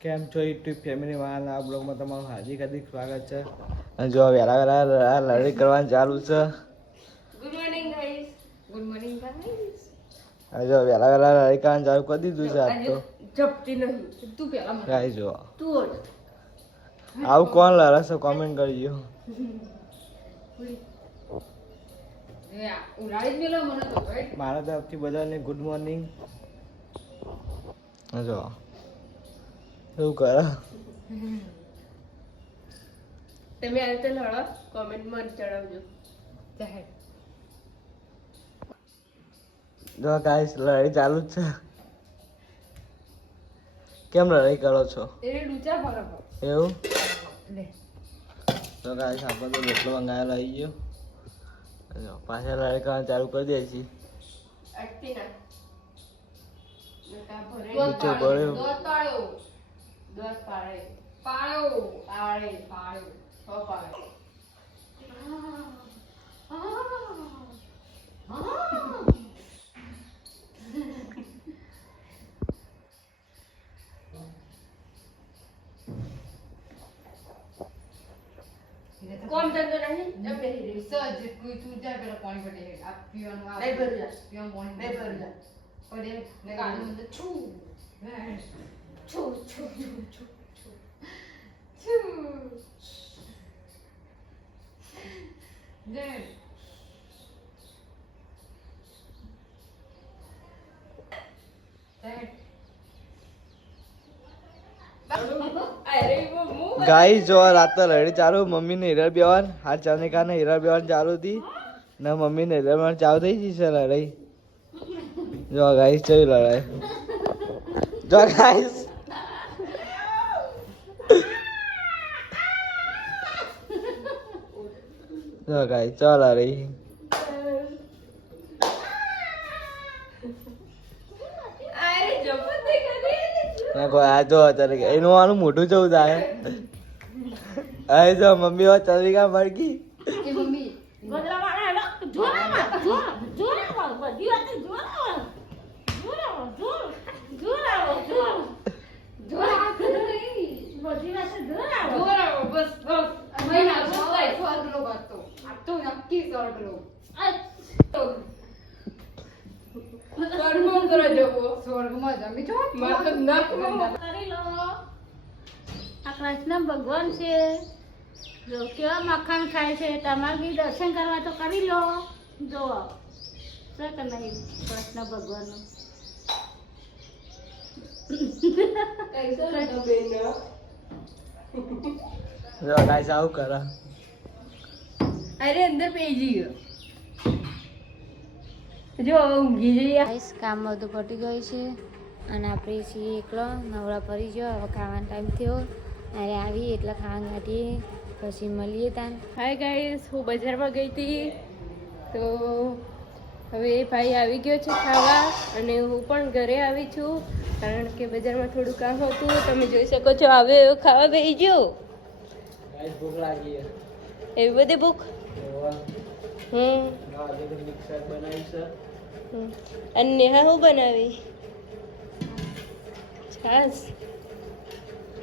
કેમ છો YouTube family વાળા આ બ્લોગમાં તમારું હાર્દિક હાર્દિક સ્વાગત છે. અને જો વેરા વેલા આ લડાઈ કરવાનું ચાલુ છે. Good morning guys good morning guys અને જો વેલા વેલા લડાઈ કરવાનું ચાલુ કરી દીધું છે આજ તો. જપતી નહીં. તું પેલા મને ગાઈ જો. તું આવું કોણ લડે છે? કોમેન્ટ કરજો? મારા તરફથી બધાને ગુડ મોર્નિંગ જો. એવું કરો. તમે આ રીતે લડો કોમેન્ટમાં જણાવજો. જાહેર જો ગાઈસ લડાઈ ચાલુ જ છે. કેમ લડાઈ કરો છો? એવું? તો ગાઈસ આપણે તો રોટલો મંગાવેલો આવી ગયો. પાછા લડાઈ કરવાનું ચાલુ કરી દે છીએ. અટકી દોત પાડે. પાડો. પાડે. પાડો. છ પાડે. કોણ ધંધો નહીં? જમ બેહી રહી. સજ કોઈ તું જાય પેલા પાણી પડે આ પીવાનું આ નહીં ભરી જા. પીવાનું પાણી બે ભરી જા. પડે ને કાઢું છું. મું ગાઈસ જો રાતે લડી ચાલુ મમ્મી ને હિરલ બેવાન હાથ ચાનિકા કાને હિરલ બેવાન ચાલુ હતી. ને મમ્મી ને હિરલ બેવાન ચાલુ થઈ ગઈ છે લડાઈ. જો ગાઈસ ચવી લડાઈ. જો ગાઈસ જો ગાઈસ ચાલ કોઈ આ જો ચાલે એનું આનું મોઢું જવું થાય હવે જો મમ્મી વાત ચાલિકા મળી એ મમ્મી જોરાવો બસ બસ મહિના જોવાય સ્વર્ગનો વાતો આ તો નક્કી કરો જવો સ્વર્ગમાં જમી છો મતલબ નખ. કરી લો. આ કૃષ્ણ ભગવાન છે. જો કેવા મખણ ખાય છે તમારે બી દર્શન કરવા તો કરી લો. જો. છે કે નહીં કૃષ્ણ ભગવાનનું જો ગાઈસ આવું કરે. અરે અંદર પેજી ગયો જો ઊંઘી જઈએ આઈસ કામ બધું પટી ગયું છે અને આપણે છીએ એકલો નવરા પડી ગયો હવે ખાવાનો ટાઈમ થયો. અરે આવી એટલે ખાવા કાઢીએ પછી મળીએ તાન. હાય ગાઈસ હું બજારમાં ગઈ હતી. તો હવે એ ભાઈ આવી ગયો છે ખાવા અને હું પણ ઘરે આવી છું. કારણ કે બજારમાં થોડું કામ હતું. તમે જોઈ શકો છો હવે એવું ખાવા બેસી ગયો. ગાઈસ ભૂખ લાગી છે. એવી બધી ભૂખ? નેહા હું બનાવી? છાસ.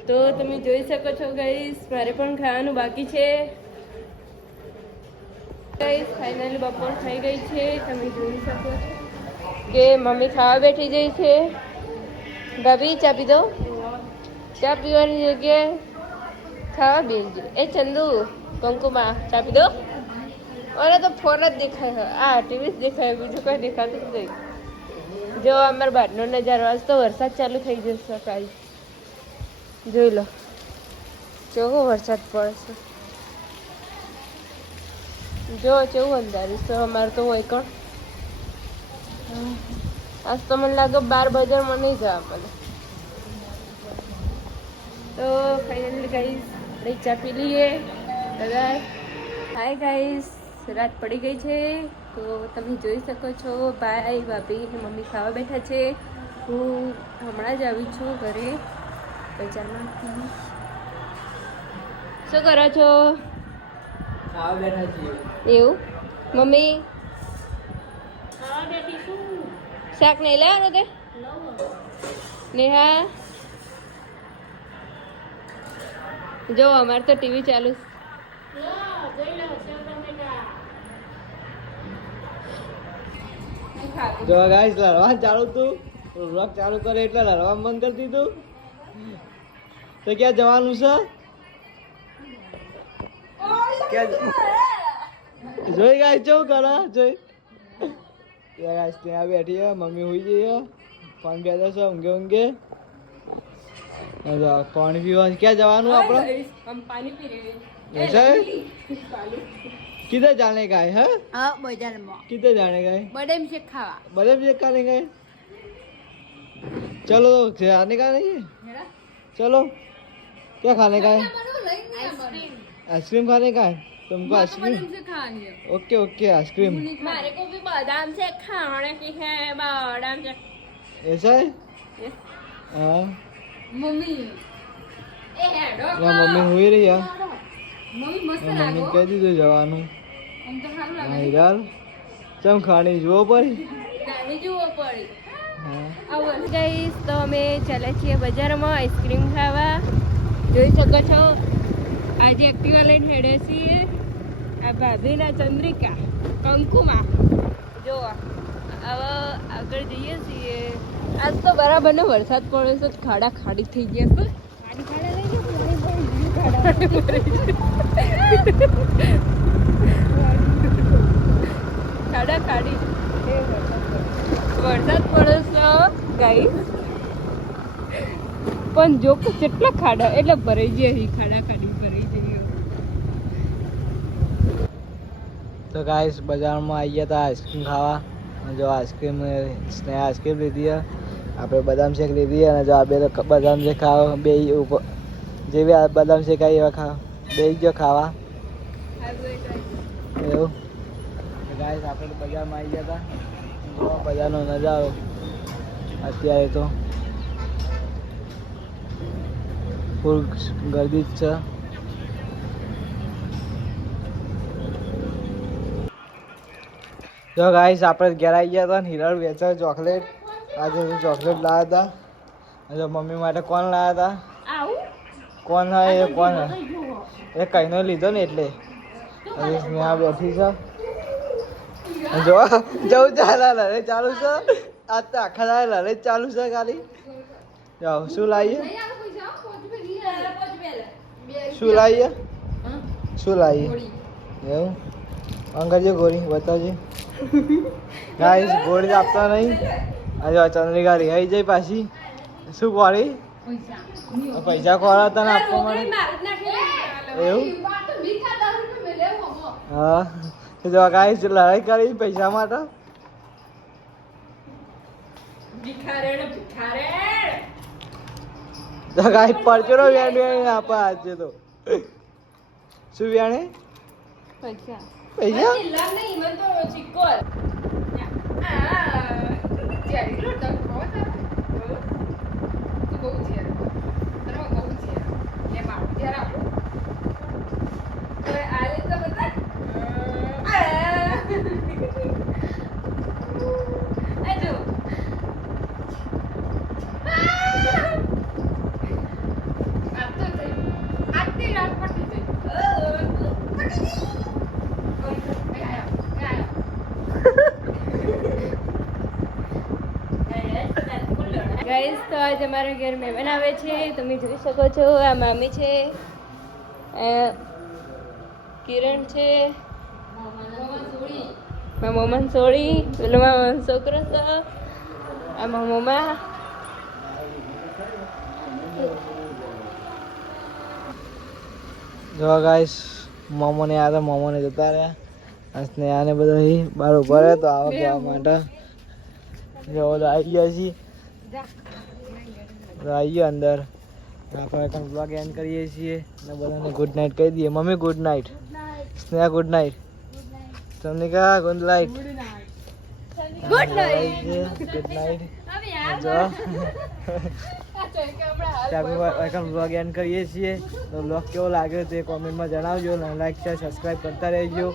તો તમે જોઈ શકો છો ગાઈસ મારે પણ ખાવાનું બાકી છે. ગાઈસ ફાઇનલી બપોર થઈ ગઈ છે. તમે જોઈ શકો છો કે મમ્મી ખાવા બેઠી જઈ છે. ભાભી, ચા પી દો. ચા પીવાની જગ્યાએ ખાવા બેસી એ ચંદુ, કંકુમાં ચા પી દો. ઓલા તો ફોન જ દેખાય આ ટીવી જ દેખાય બીજું કંઈ દેખાતું જ નહીં. જો અમાર બહારનો નજારો આજ તો વરસાદ ચાલુ થઈ જશે કાલ. જોઈ લો. કેવો વરસાદ પડશે જો કેવું અંધારું છે, અમારે તો હોય કોણ? આજ તો મને લાગે બાર બજારમાં નહીં જવા પડે તો ફાઇનલી ગાઈઝ આપણે ચા પી લઈએ. દાદા હાય ગાઈસ રાત પડી ગઈ છે તો તમે જોઈ શકો છો ભાઈ ભાભી અને મમ્મી ખાવા બેઠા છે. હું હમણાં જ આવી છું ઘરે બજારમાં. શું કરો છો? ખાવા બેઠા છીએ. એવું? મમ્મી? ખાવા બેઠી શું શાક નહીં લેવાનું તે? નેહા? જો અમારે તો ટીવી ચાલુ છે. લો, જોઈ લો સેવ ટમેટા જો ગાઈસ લડવા ચાલુ તું. વ્લોગ ચાલુ કરે એટલે લડવા મન કરતી તું તો ક્યાં જવાનું છે? જોઈ ગાઈસ જો કરે જોઈ. ત્યાં ગાઈસ ત્યાં બેઠી હે મમ્મી હોઈ જઈએ ફોન બેઠા છે ઊંઘે ઊંઘે. કોણ પીવા ક્યાં જવાનું આપણે? પાણી પી ऐसा किधर जाने का है हाँ बाजार में किधर जाने का है बड़े में से खावा बड़े में से खाने का है चलो तो जाने का नहीं है चलो क्या खाने का है आइसक्रीम खाने का है तुमको आइसक्रीम ओके ओके आइसक्रीम मेरे को भी बादाम से खाने की है बादाम से ऐसा है हाँ मम्मी मम्मी हुई रही है મમ્મી મસ્ત મમ્મી કહી દીધું જવાનું. આમ તો સારું હા યાર. ચમ ખાણી જુઓ પડી લાગે પડી હા. તો અમે ચાલ્યા છીએ બજારમાં આઈસ્ક્રીમ ખાવા. જોઈ શકો છો. આજે એક્ટિવા લઈને હેડે છીએ. આ ભાભીના ચંદ્રિકા કંકુમાં. જો હવે આગળ જઈએ છીએ. આજ તો બરાબરનો વરસાદ પડ્યો છે ખાડા ખાડી થઈ ગયા છે. ખાડી ખાડા લઈ ગયો? પાણી બહુ વરસાદ પડે છે પણ જો કેટલા ખાડા, એટલે ભરાઈ જાય ખાડા ખાડી ભરાઈ જઈએ તો ગાઈસ બજારમાં આવી ગયા હતા આઈસ્ક્રીમ ખાવા. જો આઈસ્ક્રીમ સ્નેહ આઈસ્ક્રીમ લીધી આપણે બદામ શેક લીધી અને જો આ બે બદામ શેક ખાવા, બે ઉપર જેવી આ બદામ શેક આવી એવા ખા બે જો ખાવા. એવું. ગાઈસ આપણે બજારમાં આવી ગયા હતા. બજારનો નજારો. અત્યારે તો ફૂલ ગરદી જ છે. જો ગાઈસ આપણે ઘેર આવી ગયા હતા ને હિરળ વેચા ચોકલેટ. આજે ચોકલેટ લાવ્યા હતા. મમ્મી માટે કોણ લાવ્યા હતા? કોણ હા એ કોણ હે? કઈ જુઓ એ કઈનો લીધો ને એટલે. સ્નેહા બેઠી છે. જો જવું ચાલે લડે ચાલુ છે. આ તો આખા દાડે લડે જ ચાલુ છે ખાલી. જાઓ શું લાવીએ? શું લાવીએ? શું લાવીએ? એવું? અંગરજો ગોળી બતાવજે. ગાઈસ ગોળી આપતા નહીં. આજે ચંદ્રિકા રિહાઈ જાય પાછી. શું ગોળી? પૈસા ખોરા તને આપવા મળે એવું હા જો ગાઈસ લડાઈ કરી પૈસા માટે ગાઈસ પરચુરો વ્યાણ વ્યાણ આપા આજે તો શું વ્યાણે પૈસા પૈસા નહીં મને તો ચિક્કોલ ગાઈસ તો આજ મારા ઘેર મહેમાન આવે છે તમે જોઈ શકો છો આ મામી છે કિરણ છે મારા મોમન સોળી પેલો મામા છોકરો છે આ મારા મોમા જો ગાઈસ મોમોને આવ્યા હતા મોમોને જતા રહ્યા. અને આને બધા બહાર ઊભા રહ્યા તો આવા કહેવા માટે જો બધા આવી ગયા છીએ. તો આવી ગયો અંદર. આપણે પણ બ્લોગ એન્ડ કરીએ છીએ અને બધાને ગુડ નાઇટ કહી દઈએ. Mummy good night Sneha good night Chandrika good night good night good night blog end કરીએ છીએ. તો બ્લોગ કેવો લાગ્યો તે કોમેન્ટમાં જણાવજો લાઈક શેર સબસ્ક્રાઈબ કરતા રહેજો.